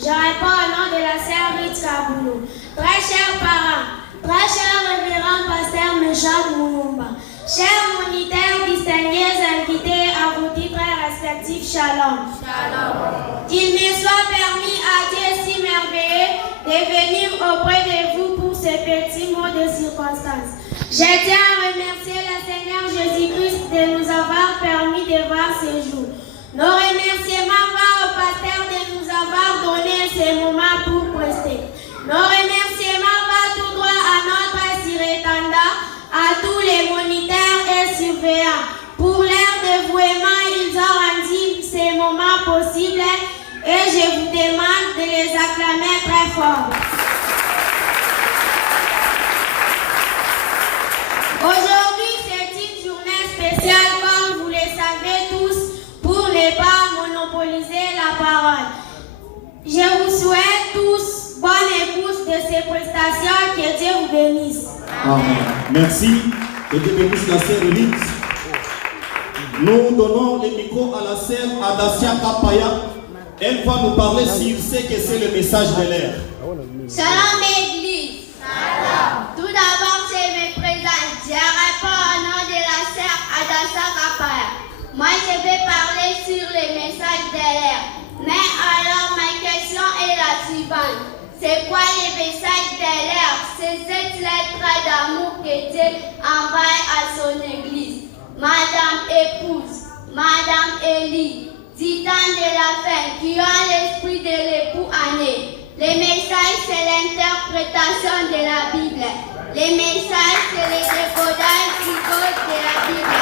Je réponds au nom de la sœur Ruth Kaboulou. Très chers parents, très chers révérends pasteur Méchant Moulumba, chers moniteurs, distingués invités à vos titres respectifs, shalom. Shalom. Qu'il me soit permis à Dieu si merveilleux de venir auprès de vous pour ces petits mots de circonstance. Je tiens à remercier le Seigneur Jésus-Christ de nous avoir permis de voir ce jour. Nos remerciements vont au pasteur de nous avoir donné ce moment pour prester. Nos remerciements vont tout droit à notre surintendant, à tous les moniteurs et surveillants. Pour leur dévouement, ils ont rendu ces moments possibles et je vous demande de les acclamer très fort. Aujourd'hui, c'est une journée spéciale, comme vous le savez tous, pour ne pas monopoliser la parole. Je vous souhaite tous bonne écoute de ces prestations, que Dieu vous bénisse. Amen. Merci. Que Dieu bénisse la sœur Elite. Nous donnons le micro à la sœur Adacia Kapaya. Elle va nous parler s'il sait que c'est le message de l'air. Shalom Église. Shalom. Tout d'abord, je me présente. Je réponds au nom de la sœur Adacia Kapaya. Moi, je vais parler sur le message de l'air. Mais alors, ma question est la suivante. C'est quoi le message de l'air? C'est cette lettre d'amour que Dieu envoie à son Église. Madame épouse, Madame Élie, titane de la fin, qui ont l'esprit de l'époux aîné. Le message, c'est l'interprétation de la Bible. Le message, c'est le décodage du code de la Bible.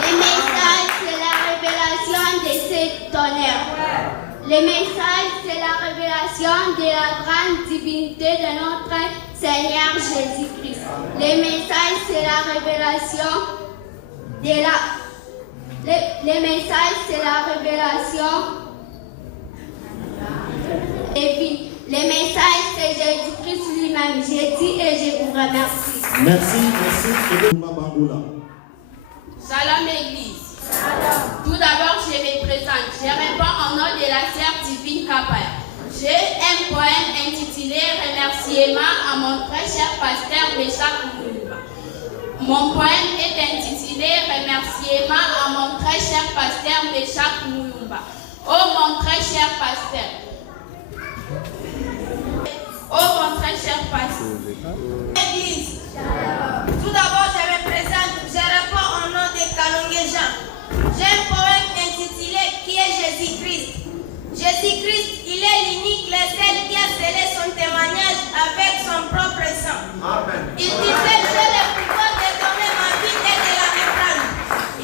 Le message, c'est la révélation de ce tonnerre. Le message, c'est la révélation de la grande divinité de notre Seigneur Jésus-Christ. Le message, c'est la révélation de la... Le message, c'est la révélation divine. Le message, c'est Jésus-Christ lui-même. J'ai dit et je vous remercie. Merci. Shalom Église. Tout d'abord, je me présente. Je réponds au nom de la sœur divine Kapaya. J'ai un poème intitulé Remerciement à mon très cher pasteur Méchant Moulumba. Mon poème est intitulé Remerciement à mon très cher pasteur Méchant Moulumba. Oh mon très cher pasteur. Oh mon très cher pasteur. Église. Tout d'abord, je me présente. Je réponds au nom de Kalongue Jean. J'ai un poème intitulé Qui est Jésus-Christ? Jésus-Christ, il est l'unique, le seul qui a scellé son témoignage avec son propre sang. Amen. Il disait, j'ai le pouvoir de donner ma vie et de la reprendre.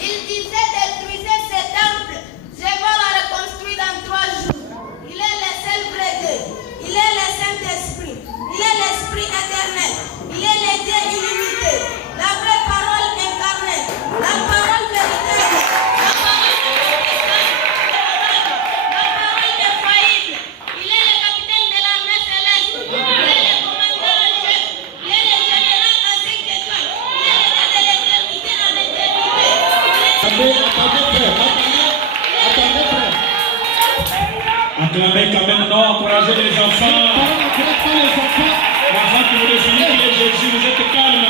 Il disait, détruisez ce temple, je vais la reconstruire dans 3 jours. Il est le seul vrai Dieu. Il est le Saint-Esprit. Il est l'Esprit éternel. Il est le Dieu illimité. La vraie parole incarnée. La parole véritable. Acclamez quand même, non, encouragez les enfants. L'enfant qui voulait finir, il est Jésus, vous êtes calme.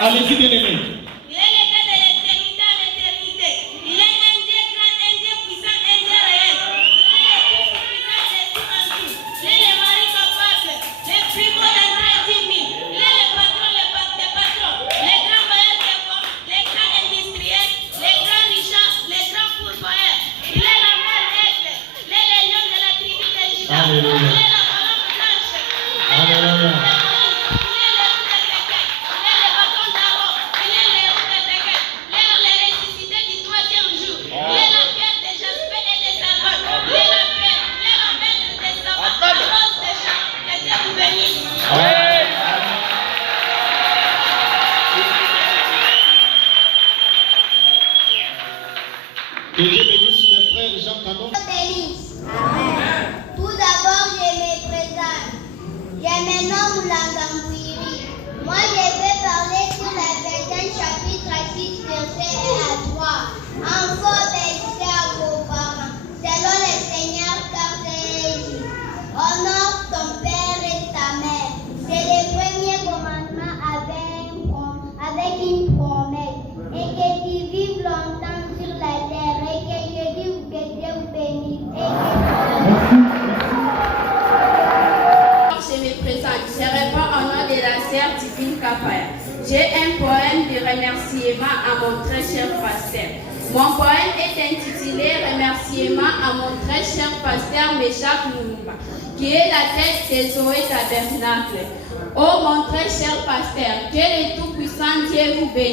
Allez-y, bien-aimés. Il est le Dieu de l'éternité à l'éternité. Il est un Dieu grand, un Dieu puissant, un Dieu réel. Il est le plus puissant de tout en tout. Il est le mari capable, le plus beau d'entre 10 000. Il est le patron, le des patrons, les grands bailleurs de fonds, les grands industriels, les grands richards, les grands pourvoyeurs. Il est la mère aigle, il est le lion de la tribu de Juda. Il est la colombe blanche. Alléluia. Que Dieu bénisse le frère Jean Canon. Tout d'abord, je me présente. Je me nomme Langambouiri. Moi, je vais parler sur l'Éphésiens chapitre 6, verset 1 à 3. Enfants, obéissez à vos parents, selon le Seigneur, Kapaya. J'ai un poème de remerciement à mon très cher pasteur. Mon poème est intitulé Remerciement à mon très cher pasteur Meshach Moulumba, qui est la tête des Zoé Tabernacle. Oh mon très cher pasteur, que le Tout-Puissant Dieu vous bénisse.